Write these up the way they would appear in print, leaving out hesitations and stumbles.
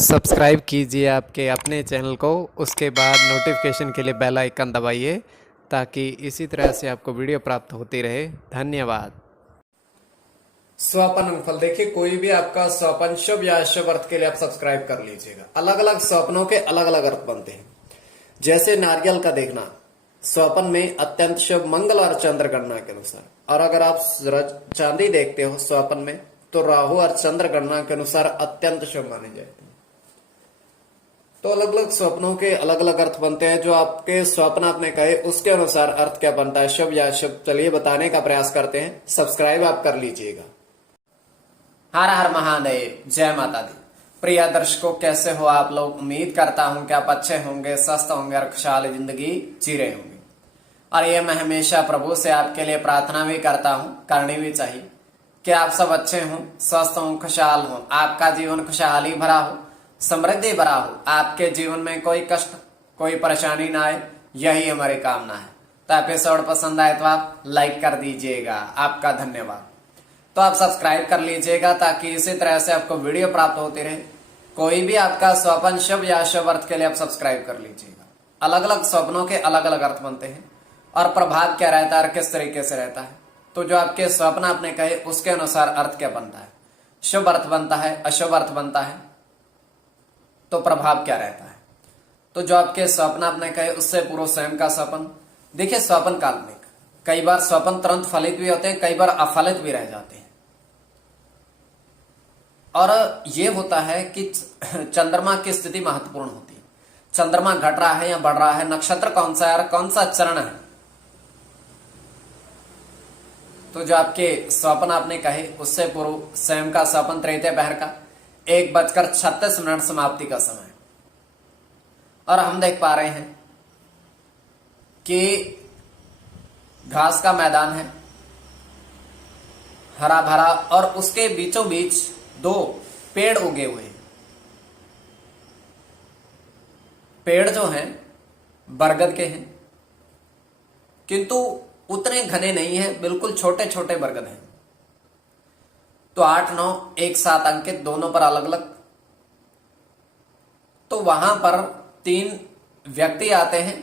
Subscribe कीजिए आपके अपने चैनल को, उसके बाद नोटिफिकेशन के लिए बेल आइकन दबाइए ताकि इसी तरह से आपको वीडियो प्राप्त होती रहे। धन्यवाद। स्वपन अंगफल देखिए, कोई भी आपका स्वपन शुभ या अशुभ अर्थ के लिए आप सब्सक्राइब कर लीजिएगा। अलग अलग स्वप्नों के अलग अलग अर्थ बनते हैं। जैसे नारियल का देखना, स्वपन में अत्यंत शुभ मंगल और चंद्र गणना के अनुसार, और अगर आप चांदी देखते हो स्वपन में तो राहु और चंद्र गणना के अनुसार अत्यंत शुभ माने जाते हैं। तो अलग अलग स्वप्नों के अलग अलग अर्थ बनते हैं। जो आपके स्वप्न आपने कहे उसके अनुसार अर्थ क्या बनता है, शुभ या अशुभ, चलिए बताने का प्रयास करते हैं। सब्सक्राइब आप कर लीजिएगा। हर हर महादेव, जय माता दी। प्रिय दर्शकों, कैसे हो आप लोग? उम्मीद करता हूं कि आप अच्छे होंगे, स्वस्थ होंगे और खुशहाल जिंदगी जी रहे होंगे। और ये मैं हमेशा प्रभु से आपके लिए प्रार्थना भी करता हूं, करनी भी चाहिए कि आप सब अच्छे हों, स्वस्थ हों, खुशहाल हों, आपका जीवन खुशहाली भरा हो, समृद्धि भरा हो, आपके जीवन में कोई कष्ट कोई परेशानी ना आए, यही हमारी कामना है। तो एपिसोड पसंद आए तो आप लाइक कर दीजिएगा, आपका धन्यवाद। तो आप सब्सक्राइब कर लीजिएगा ताकि इसी तरह से आपको वीडियो प्राप्त होती रहे। कोई भी आपका स्वप्न शुभ या अशुभ अर्थ के लिए आप सब्सक्राइब कर लीजिएगा। अलग अलग स्वप्नों के अलग अलग अर्थ बनते हैं और प्रभाव क्या रहता है और किस तरीके से रहता है। तो जो आपके स्वप्न आपने कहे उसके अनुसार अर्थ क्या बनता है, शुभ अर्थ बनता है, अशुभ अर्थ बनता है, तो प्रभाव क्या रहता है। तो जो आपके स्वप्न आपने कहे उससे पूर्व स्वयं का स्वप्न देखिए। स्वप्न काल्पनिक, कई बार स्वप्न तुरंत फलित भी होते हैं, कई बार अफलित भी रह जाते हैं। और ये होता है कि चंद्रमा की स्थिति महत्वपूर्ण होती है। चंद्रमा घट रहा है या बढ़ रहा है, नक्षत्र कौन सा है और कौन सा चरण है। तो जो आपके स्वप्न आपने कहे उससे पूर्व स्वयं का स्वप्न तृतीय पहर का 1:36 समाप्ति का समय। और हम देख पा रहे हैं कि घास का मैदान है, हरा भरा, और उसके बीचों बीच दो पेड़ उगे हुए हैं। पेड़ जो हैं बरगद के हैं, किंतु उतने घने नहीं हैं, बिल्कुल छोटे छोटे बरगद हैं। तो 8, 9, 1, 7 अंकित, दोनों पर अलग अलग। तो वहां पर 3 व्यक्ति आते हैं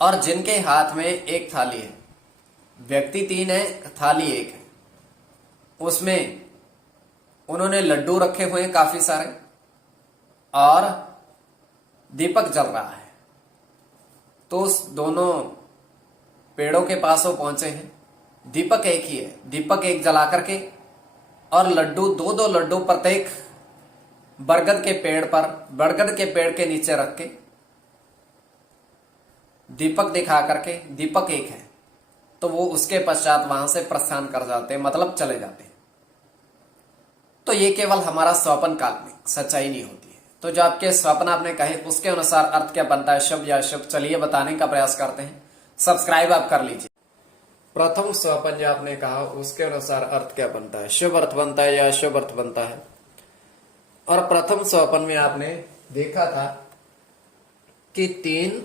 और जिनके हाथ में एक थाली है। व्यक्ति 3 है, थाली 1 है। उसमें उन्होंने लड्डू रखे हुए हैं काफी सारे और दीपक जल रहा है। तो उस दोनों पेड़ों के पास वो पहुंचे हैं। दीपक एक ही है, दीपक एक जला करके और लड्डू, 2-2 लड्डू प्रत्येक बरगद के पेड़ पर, बरगद के पेड़ के नीचे रख के दीपक दिखा करके, दीपक एक है, तो वो उसके पश्चात वहां से प्रस्थान कर जाते हैं, मतलब चले जाते हैं। तो ये केवल हमारा स्वप्न काल्पनिक, सच्चाई नहीं होती है। तो जो आपके स्वप्न आपने कहे उसके अनुसार अर्थ क्या बनता है, शुभ या अशुभ, चलिए बताने का प्रयास करते हैं। सब्सक्राइब आप कर लीजिए। प्रथम स्वप्न जो आपने कहा उसके अनुसार अर्थ क्या बनता है, शुभ अर्थ बनता है या अशुभ अर्थ बनता है। और प्रथम स्वप्न में आपने देखा था कि 3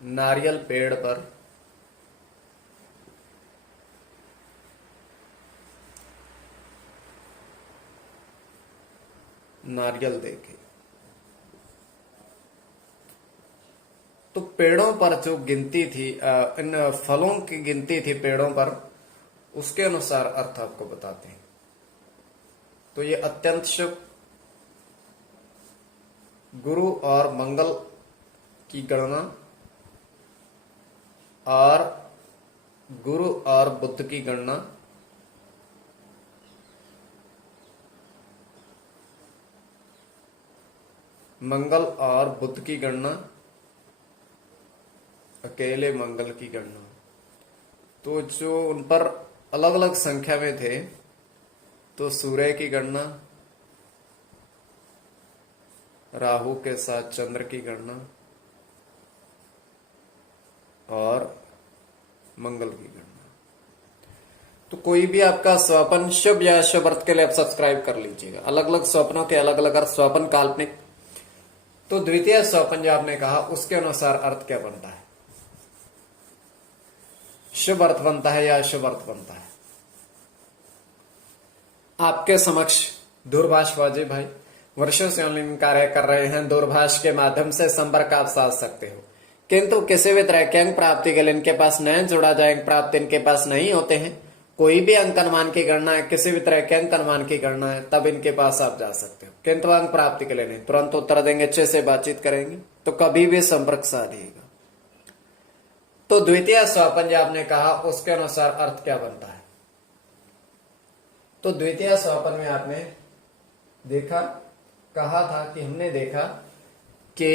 नारियल पेड़ पर नारियल देखे। तो पेड़ों पर जो गिनती थी, इन फलों की गिनती थी पेड़ों पर, उसके अनुसार अर्थ आपको बताते हैं। तो ये अत्यंत शुभ, गुरु और मंगल की गणना, और गुरु और बुध की गणना, मंगल और बुध की गणना, अकेले मंगल की गणना। तो जो उन पर अलग अलग संख्या में थे, तो सूर्य की गणना, राहु के साथ चंद्र की गणना और मंगल की गणना। तो कोई भी आपका स्वप्न शुभ या अशुभ अर्थ के लिए आप सब्सक्राइब कर लीजिएगा। अलग अलग स्वप्नों के अलग अलग अर्थ, स्वप्न काल्पनिक। तो द्वितीय स्वप्न जो आपने कहा उसके अनुसार अर्थ क्या बनता है, शुभ अर्थ बनता है या अशुभ अर्थ बनता है। आपके समक्ष दूरभाष बाजी भाई वर्षों से ऑनलाइन कार्य कर रहे हैं। दूरभाष के माध्यम से संपर्क आप साध सकते हो, किंतु किसी भी तरह के अंक प्राप्ति के लिए इनके पास नए जुड़ा जाए अंक प्राप्त इनके पास नहीं होते हैं। कोई भी अंक अनुमान की गणना है, किसी भी तरह के अंक अनुमान की गणना है, तब इनके पास आप जा सकते हो, किंतु अंक प्राप्ति के लिए नहीं। तुरंत उत्तर देंगे, अच्छे से बातचीत करेंगे, तो कभी भी संपर्क साधिएगा। तो द्वितीय स्वपन जो आपने कहा उसके अनुसार अर्थ क्या बनता है? तो द्वितीय स्वपन में आपने देखा, कहा था कि हमने देखा कि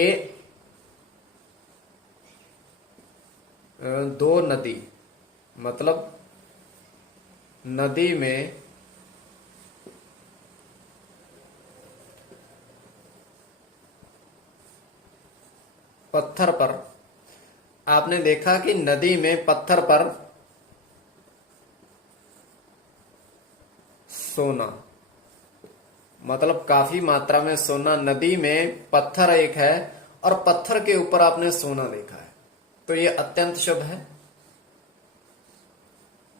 दो नदी, मतलब नदी में पत्थर पर, आपने देखा कि नदी में पत्थर पर सोना, मतलब काफी मात्रा में सोना, नदी में पत्थर एक है और पत्थर के ऊपर आपने सोना देखा है, तो ये अत्यंत शुभ है।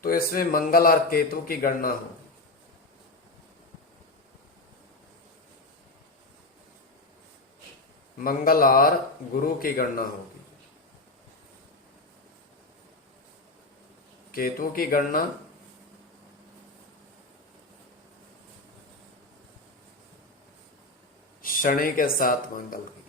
तो इसमें मंगल और केतु की गणना होगी। मंगल और गुरु की गणना होगी। केतु की गणना शनि के साथ मंगल की,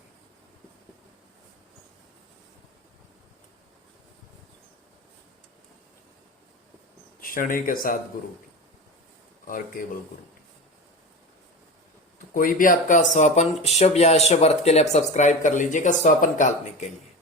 शनि के साथ गुरु की और केवल गुरु की। तो कोई भी आपका स्वपन शुभ या अशुभ अर्थ के लिए आप सब्सक्राइब कर लीजिएगा, स्वपन काल्पनिक के लिए।